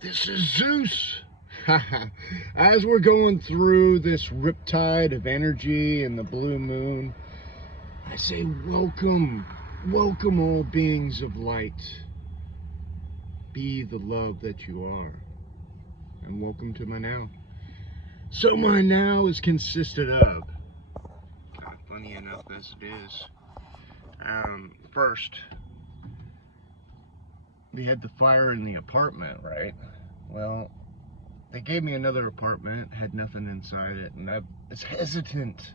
This is Zeus. As we're going through this riptide of energy and the blue moon, I say welcome, welcome all beings of light. Be the love that you are. And welcome to my now. So my now is consisted of, kind of funny enough as it is, first, we had the fire in the apartment, right? Well, they gave me another apartment, had nothing inside it, and I was hesitant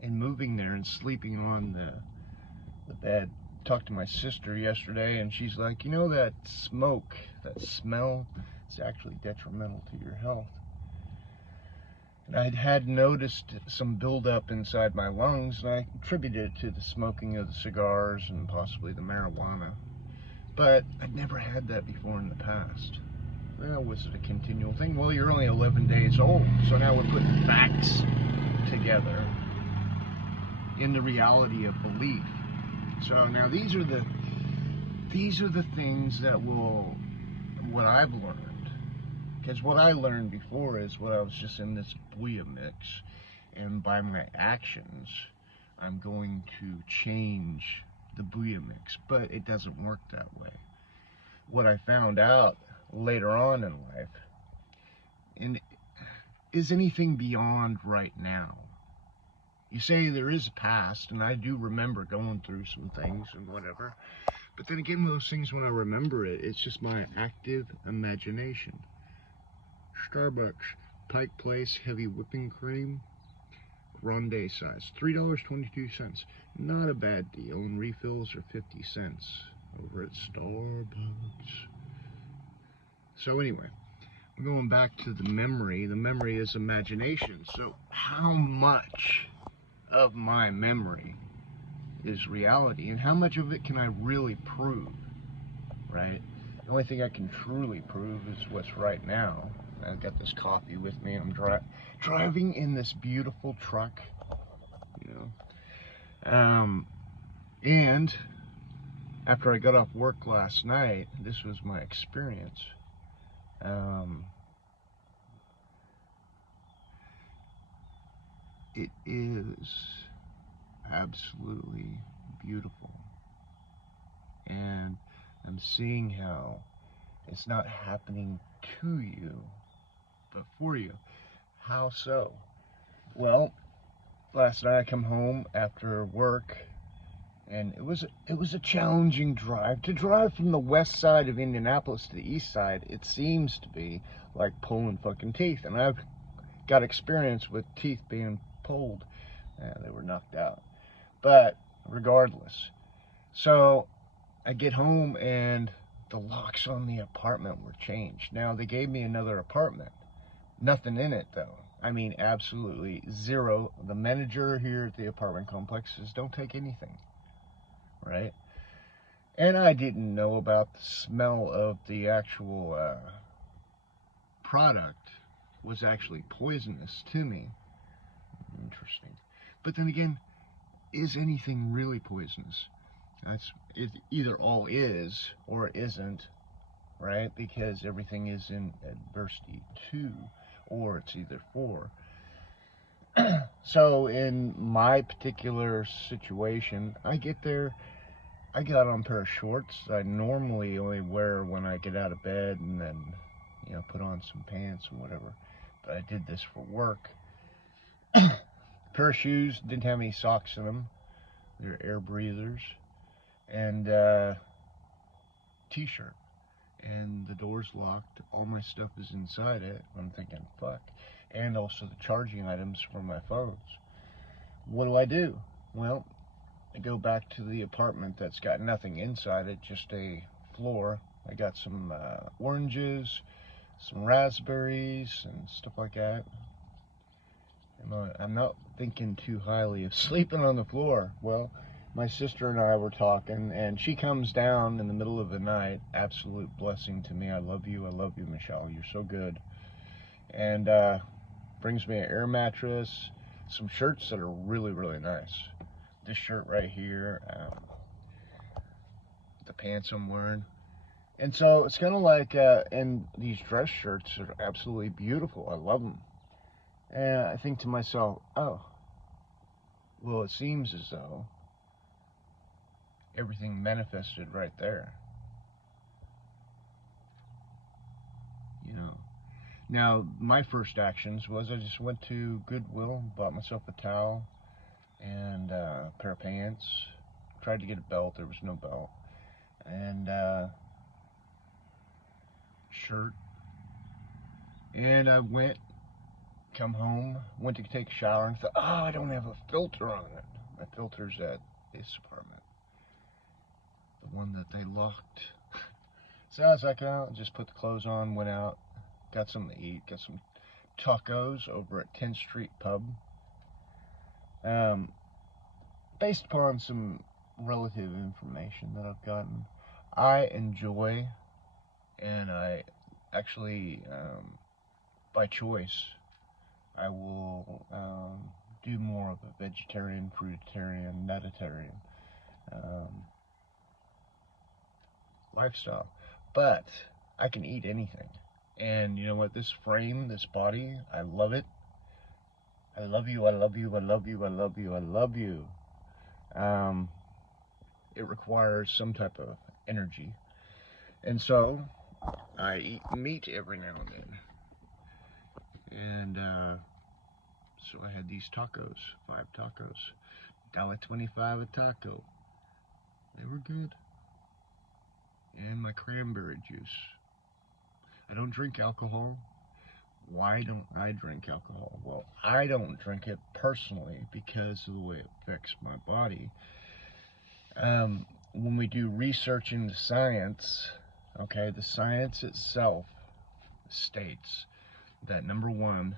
in moving there and sleeping on the bed. Talked to my sister yesterday, and she's like, you know, that smoke, that smell, it's actually detrimental to your health. And I had noticed some buildup inside my lungs, and I attributed it to the smoking of the cigars and possibly the marijuana. But I'd never had that before in the past. Well, was it a continual thing? Well, you're only 11 days old, so now we're putting facts together in the reality of belief. So now these are the things that what I've learned. Because what I learned before is what I was just in this booyah mix, and by my actions, I'm going to change the booyah mix, but it doesn't work that way. What I found out later on in life, and is anything beyond right now? You say there is a past, and I do remember going through some things and whatever, but then again, those things, when I remember it, it's just my active imagination. Starbucks, Pike Place Heavy Whipping Cream, grande size, $3.22. Not a bad deal, and refills are 50 cents over at Starbucks. So anyway, going back to the memory is imagination. So how much of my memory is reality, and how much of it can I really prove, right? The only thing I can truly prove is what's right now. I've got this coffee with me. I'm driving in this beautiful truck, you know. And after I got off work last night, this was my experience. It is absolutely beautiful, and I'm seeing how it's not happening to you, but for you. How so? Well, last night I come home after work, and it was a challenging drive. To drive from the west side of Indianapolis to the east side, it seems to be like pulling fucking teeth, and I've got experience with teeth being pulled. They were knocked out. But regardless, so I get home and the locks on the apartment were changed. Now they gave me another apartment. Nothing in it though. I mean, absolutely zero. The manager here at the apartment complex says, don't take anything, right? And I didn't know about the smell of the actual product was actually poisonous to me. Interesting. But then again, is anything really poisonous? It either all is or isn't, right? Because everything is in adversity to, or it's either for. So in my particular situation, I get there, I got on a pair of shorts I normally only wear when I get out of bed, and then, put on some pants or whatever. But I did this for work. Pair of shoes, didn't have any socks in them. They're air breathers. And t-shirt. And the door's locked. All my stuff is inside it. I'm thinking, fuck. And also the charging items for my phones. What do? Well, I go back to the apartment that's got nothing inside it, just a floor. I got some oranges, some raspberries, and stuff like that. I'm not thinking too highly of sleeping on the floor. Well, my sister and I were talking, and she comes down in the middle of the night. Absolute blessing to me. I love you, Michelle. You're so good. And brings me an air mattress, some shirts that are really, really nice. This shirt right here, the pants I'm wearing, And so it's kind of like, and these dress shirts are absolutely beautiful. I love them. And I think to myself, oh, well, it seems as though everything manifested right there. You know. Now, my first actions was I just went to Goodwill, bought myself a towel and a pair of pants. Tried to get a belt, there was no belt. And shirt. And I come home, went to take a shower, and thought, oh, I don't have a filter on it. My filter's at this apartment, the one that they locked. So I was like, oh, just put the clothes on, went out, got something to eat, got some tacos over at 10th Street Pub. Based upon some relative information that I've gotten, I enjoy, and I actually, by choice, I will do more of a vegetarian, fruitarian, nutitarian lifestyle. But I can eat anything. And you know what? This frame, this body, I love it. I love you, I love you, I love you, I love you, I love you. It requires some type of energy. And so I eat meat every now and then. And so I had these tacos, 5 tacos, $1.25 a taco. They were good. And my cranberry juice. I don't drink alcohol. Why don't I drink alcohol? Well, I don't drink it personally because of the way it affects my body. When we do research into science, okay, the science itself states that number one,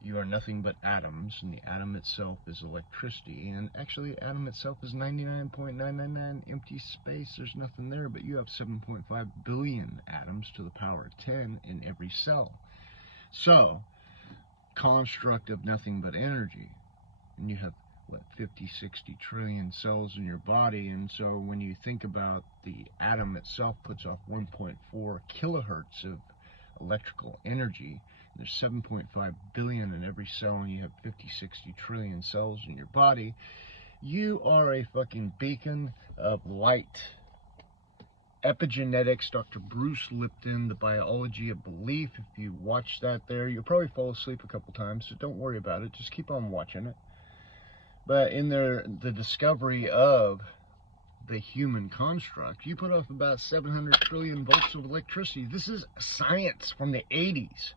you are nothing but atoms, and the atom itself is electricity, and actually the atom itself is 99.999 empty space. There's nothing there, but you have 7.5 billion atoms to the power of 10 in every cell. So, construct of nothing but energy, and you have what, 50, 60 trillion cells in your body. And so when you think about the atom itself puts off 1.4 kilohertz of electrical energy, there's 7.5 billion in every cell, and you have 50, 60 trillion cells in your body. You are a fucking beacon of light. Epigenetics, Dr. Bruce Lipton, The Biology of Belief. If you watch that there, you'll probably fall asleep a couple times, so don't worry about it. Just keep on watching it. But in there, the discovery of the human construct, you put off about 700 trillion volts of electricity. This is science from the 80s,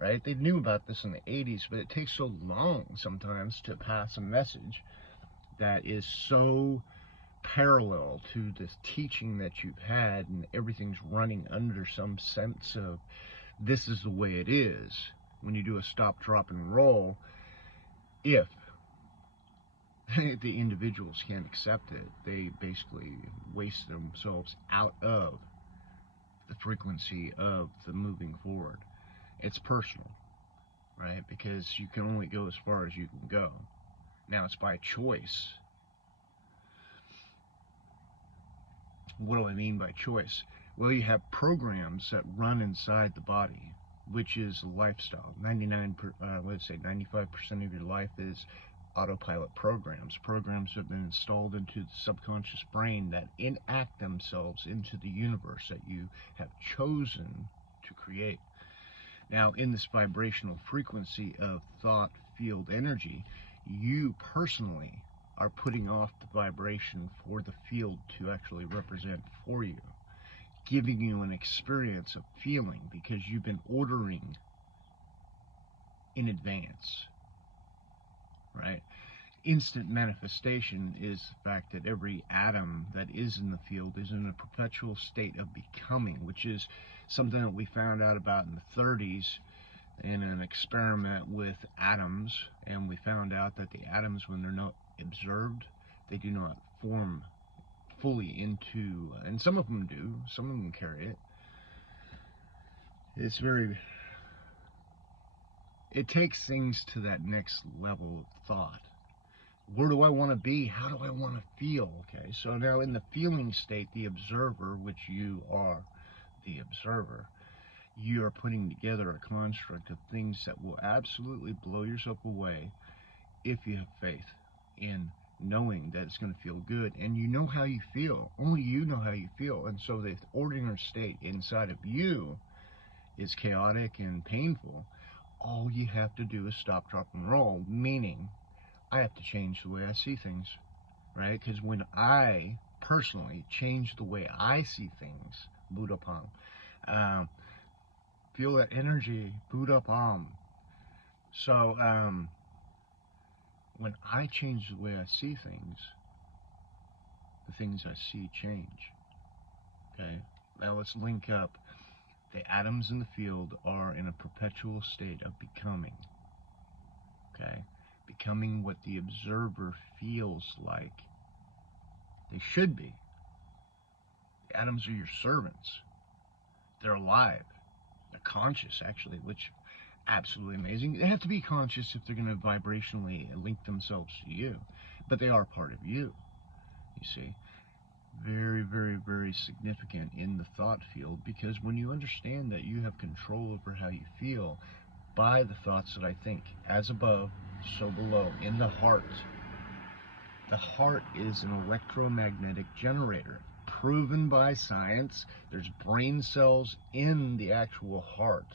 right? They knew about this in the 80s, but it takes so long sometimes to pass a message that is so parallel to this teaching that you've had, and everything's running under some sense of this is the way it is. When you do a stop, drop, and roll, if the individuals can't accept it, they basically waste themselves out of the frequency of the moving forward. It's personal, right? Because you can only go as far as you can go. Now, it's by choice. What do I mean by choice? Well, you have programs that run inside the body, which is a lifestyle. 95% of your life is autopilot programs. Programs have been installed into the subconscious brain that enact themselves into the universe that you have chosen to create. Now, in this vibrational frequency of thought field energy, you personally are putting off the vibration for the field to actually represent for you, giving you an experience of feeling because you've been ordering in advance, right? Instant manifestation is the fact that every atom that is in the field is in a perpetual state of becoming, which is something that we found out about in the 30s in an experiment with atoms, and we found out that the atoms, when they're not observed, they do not form fully into, and some of them do, some of them carry it. It takes things to that next level of thought Where do I want to be? How do I want to feel? Okay, so now in the feeling state, the observer, which you are the observer, you are putting together a construct of things that will absolutely blow yourself away if you have faith in knowing that it's going to feel good. And you know how you feel. Only you know how you feel. And so the ordinary state inside of you is chaotic and painful. All you have to do is stop, drop, and roll, meaning I have to change the way I see things, right? Because when I personally change the way I see things, Buddha Pong, feel that energy, Buddha Pong. So when I change the way I see things, the things I see change. Okay, now let's link up. The atoms in the field are in a perpetual state of becoming. Okay, becoming what the observer feels like they should be. The atoms are your servants. They're alive. They're conscious, actually, which absolutely amazing. They have to be conscious if they're going to vibrationally link themselves to you, but they are part of you. You see, very, very, very significant in the thought field, because when you understand that you have control over how you feel by the thoughts that I think, as above, so below, in the heart. The heart is an electromagnetic generator, proven by science. There's brain cells in the actual heart.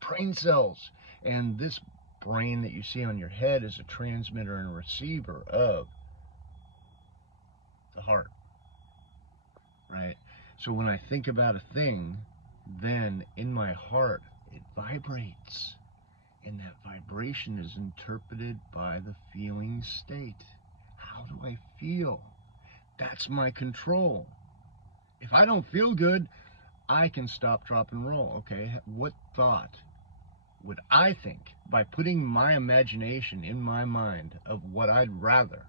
Brain cells. And this brain that you see on your head is a transmitter and receiver of the heart, right? So when I think about a thing, then in my heart it vibrates, and that vibration is interpreted by the feeling state. How do I feel? That's my control. If I don't feel good, I can stop, drop, and roll. Okay, what thought would I think by putting my imagination in my mind of what I'd rather,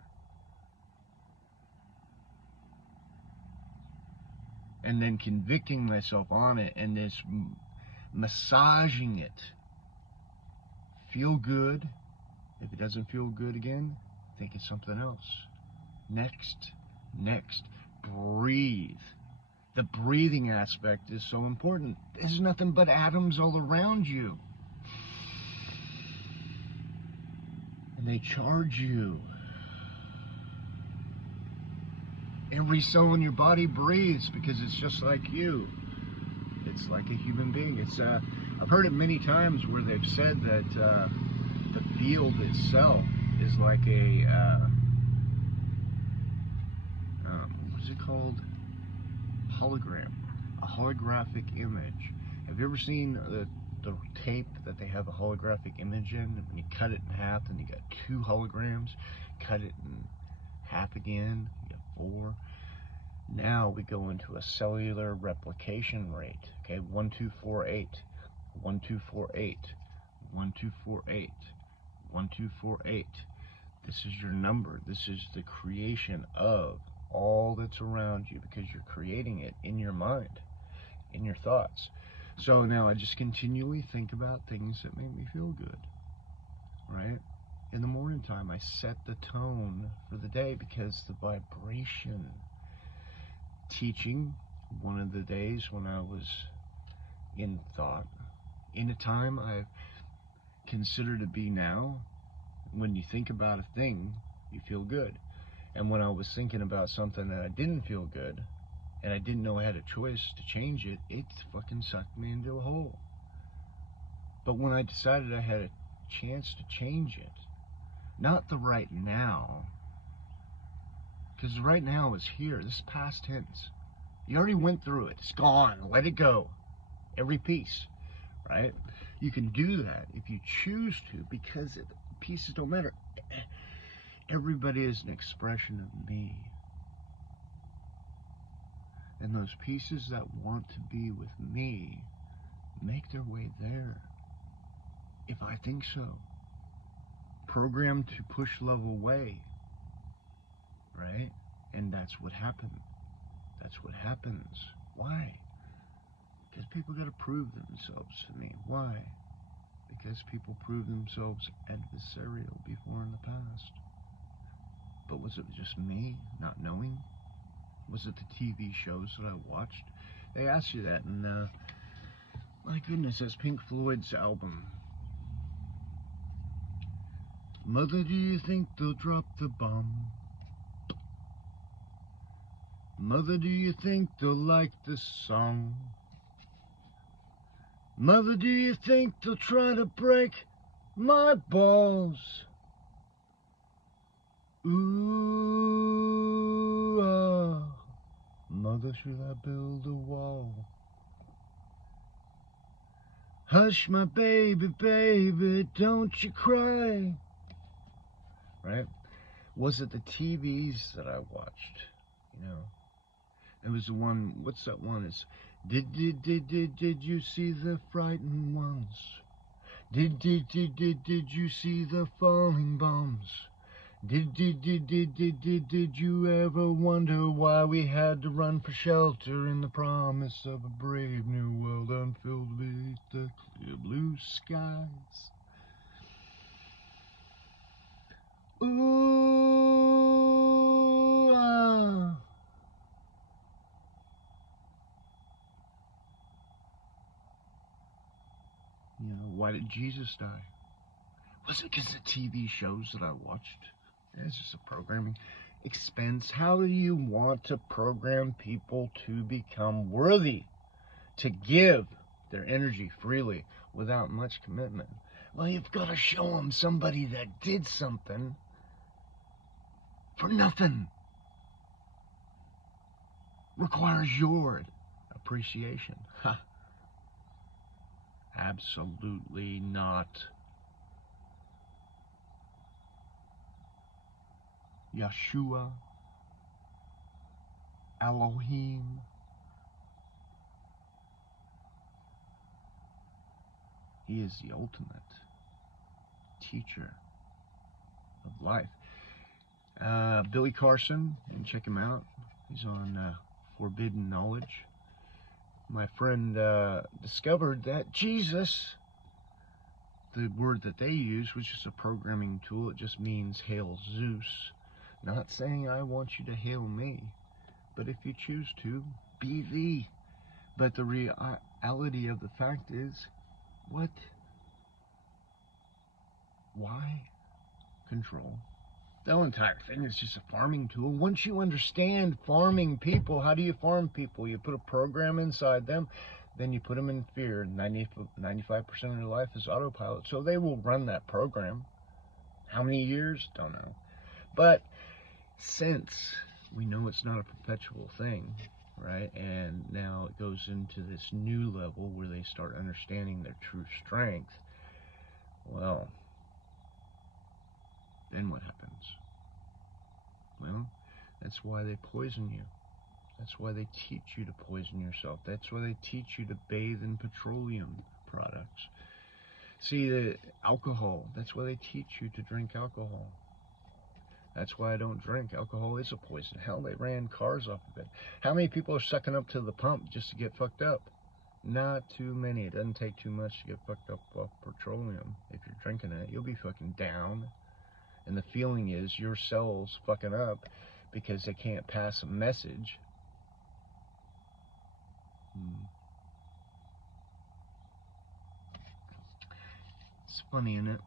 and then convicting myself on it and just massaging it? Feel good. If it doesn't feel good again, think of something else. Next. Breathe. The breathing aspect is so important. There's nothing but atoms all around you. And they charge you. Every cell in your body breathes because it's just like you. It's like a human being. I've heard it many times where they've said that the field itself is like a what is it called? Hologram, a holographic image. Have you ever seen the tape that they have a holographic image in? When you cut it in half, then you got 2 holograms. Cut it in half again, you get 4. Now we go into a cellular replication rate. Okay, 1248, 1248, 1248, 1248. This is your number. This is the creation of all that's around you, because you're creating it in your mind, in your thoughts. So now I just continually think about things that make me feel good, right? In the morning time, I set the tone for the day because the vibration. Teaching, one of the days when I was in thought, in a time I consider to be now, when you think about a thing, you feel good. And when I was thinking about something that I didn't feel good, and I didn't know I had a choice to change it, it fucking sucked me into a hole. But when I decided I had a chance to change it, not the right now, because right now is here, this is past tense. You already went through it, it's gone, let it go. Every piece, right? You can do that if you choose to, because pieces don't matter. Everybody is an expression of me. And those pieces that want to be with me make their way there, if I think so. Programmed to push love away, right? And that's what happened. That's what happens. Why? Because people got to prove themselves to me. Why? Because people prove themselves adversarial before in the past. But was it just me not knowing? Was it the TV shows that I watched? They asked you that, and my goodness, that's Pink Floyd's album. Mother, do you think they'll drop the bomb? Mother, do you think they'll like this song? Mother, do you think they'll try to break my balls? Ooh, mother, should I build a wall? Hush, my baby, baby, don't you cry. Right? Was it the TVs that I watched? You know, it was the one. What's that one? Is did you see the frightened ones? Did you see the falling bombs? Did you ever wonder why we had to run for shelter in the promise of a brave new world unfilled beneath the clear blue skies? Ooh, You know, why did Jesus die? Was it because of the TV shows that I watched? It's just a programming expense. How do you want to program people to become worthy, to give their energy freely without much commitment? Well, you've got to show them somebody that did something for nothing. Requires your appreciation. Ha. Absolutely not. Yeshua, Elohim, he is the ultimate teacher of life. Billy Carson, you can check him out. He's on Forbidden Knowledge. My friend discovered that Jesus, the word that they use, which is a programming tool, it just means hail Zeus. Not saying I want you to hail me, but if you choose to, be thee. But the reality of the fact is, what? Why? Control. The whole entire thing is just a farming tool. Once you understand farming people, how do you farm people? You put a program inside them, then you put them in fear. 95% of their life is autopilot, so they will run that program. How many years? Don't know. But since we know it's not a perpetual thing, right, and now it goes into this new level where they start understanding their true strength, well, then what happens? Well, that's why they poison you. That's why they teach you to poison yourself. That's why they teach you to bathe in petroleum products. See, the alcohol, that's why they teach you to drink alcohol. That's why I don't drink. Alcohol is a poison. Hell, they ran cars off of it. How many people are sucking up to the pump just to get fucked up? Not too many. It doesn't take too much to get fucked up off petroleum. If you're drinking it, you'll be fucking down. And the feeling is your cells fucking up because they can't pass a message. It's funny, isn't it?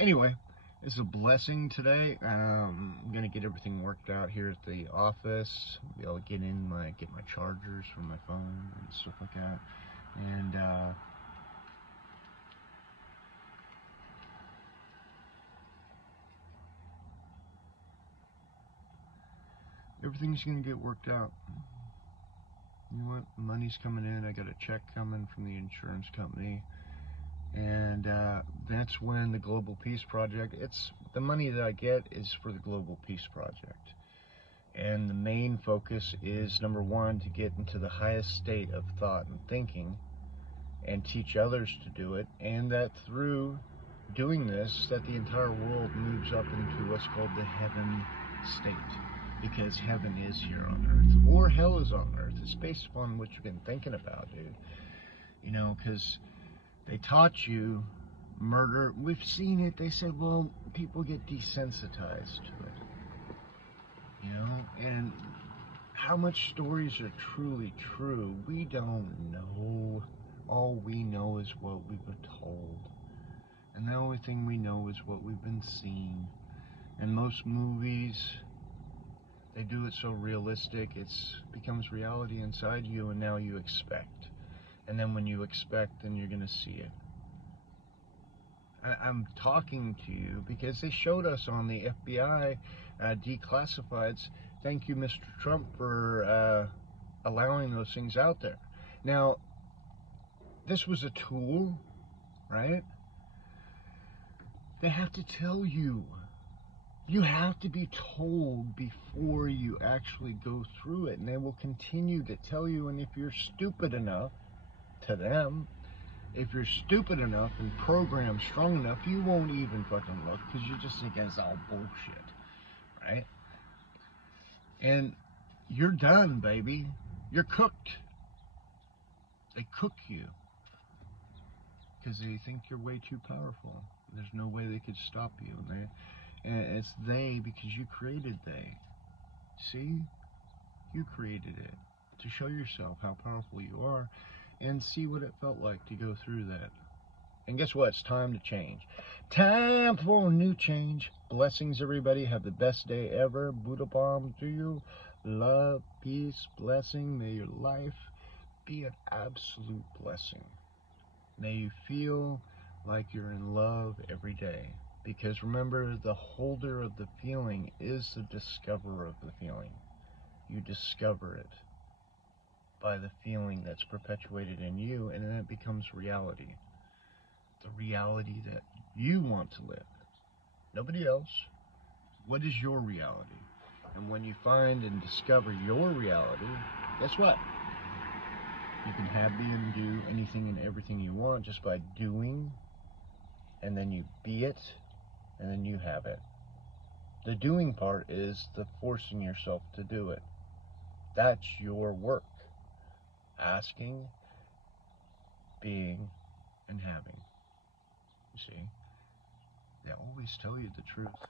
Anyway, it's a blessing today. I'm gonna get everything worked out here at the office. Be able to get my chargers for my phone and stuff like that. And everything's gonna get worked out. You know what? Money's coming in. I got a check coming from the insurance company. And that's when the Global Peace Project, the money that I get is for the Global Peace Project. And the main focus is, number one, to get into the highest state of thought and thinking and teach others to do it. And that through doing this, that the entire world moves up into what's called the heaven state. Because heaven is here on earth, or hell is on earth. It's based upon what you've been thinking about, dude. You know, because they taught you murder. We've seen it. They said, well, people get desensitized to it. you know, and how much stories are truly true, we don't know. All we know is what we were told. And the only thing we know is what we've been seeing. And most movies, they do it so realistic, it becomes reality inside you, and now you expect. And then when you expect, then you're going to see it. I'm talking to you because they showed us on the FBI declassifieds. Thank you, Mr. Trump, for allowing those things out there. Now, this was a tool, right? They have to tell you. You have to be told before you actually go through it, and they will continue to tell you. And if you're stupid enough, to them, if you're stupid enough and programmed strong enough, you won't even fucking look, because you just think it's all bullshit, right? And you're done, baby. You're cooked. They cook you because they think you're way too powerful. There's no way they could stop you. And it's they because you created they. See? You created it to show yourself how powerful you are and see what it felt like to go through that. And guess what? It's time to change. Time for a new change. Blessings, everybody. Have the best day ever. Buddha bomb to you. Love, peace, blessing. May your life be an absolute blessing. May you feel like you're in love every day. Because remember, the holder of the feeling is the discoverer of the feeling. You discover it by the feeling that's perpetuated in you, and then it becomes reality. The reality that you want to live. Nobody else. What is your reality? And when you find and discover your reality, guess what? You can have, be, and do anything and everything you want just by doing, and then you be it, and then you have it. The doing part is the forcing yourself to do it. That's your work. Asking, being, and having. You see? They always tell you the truth.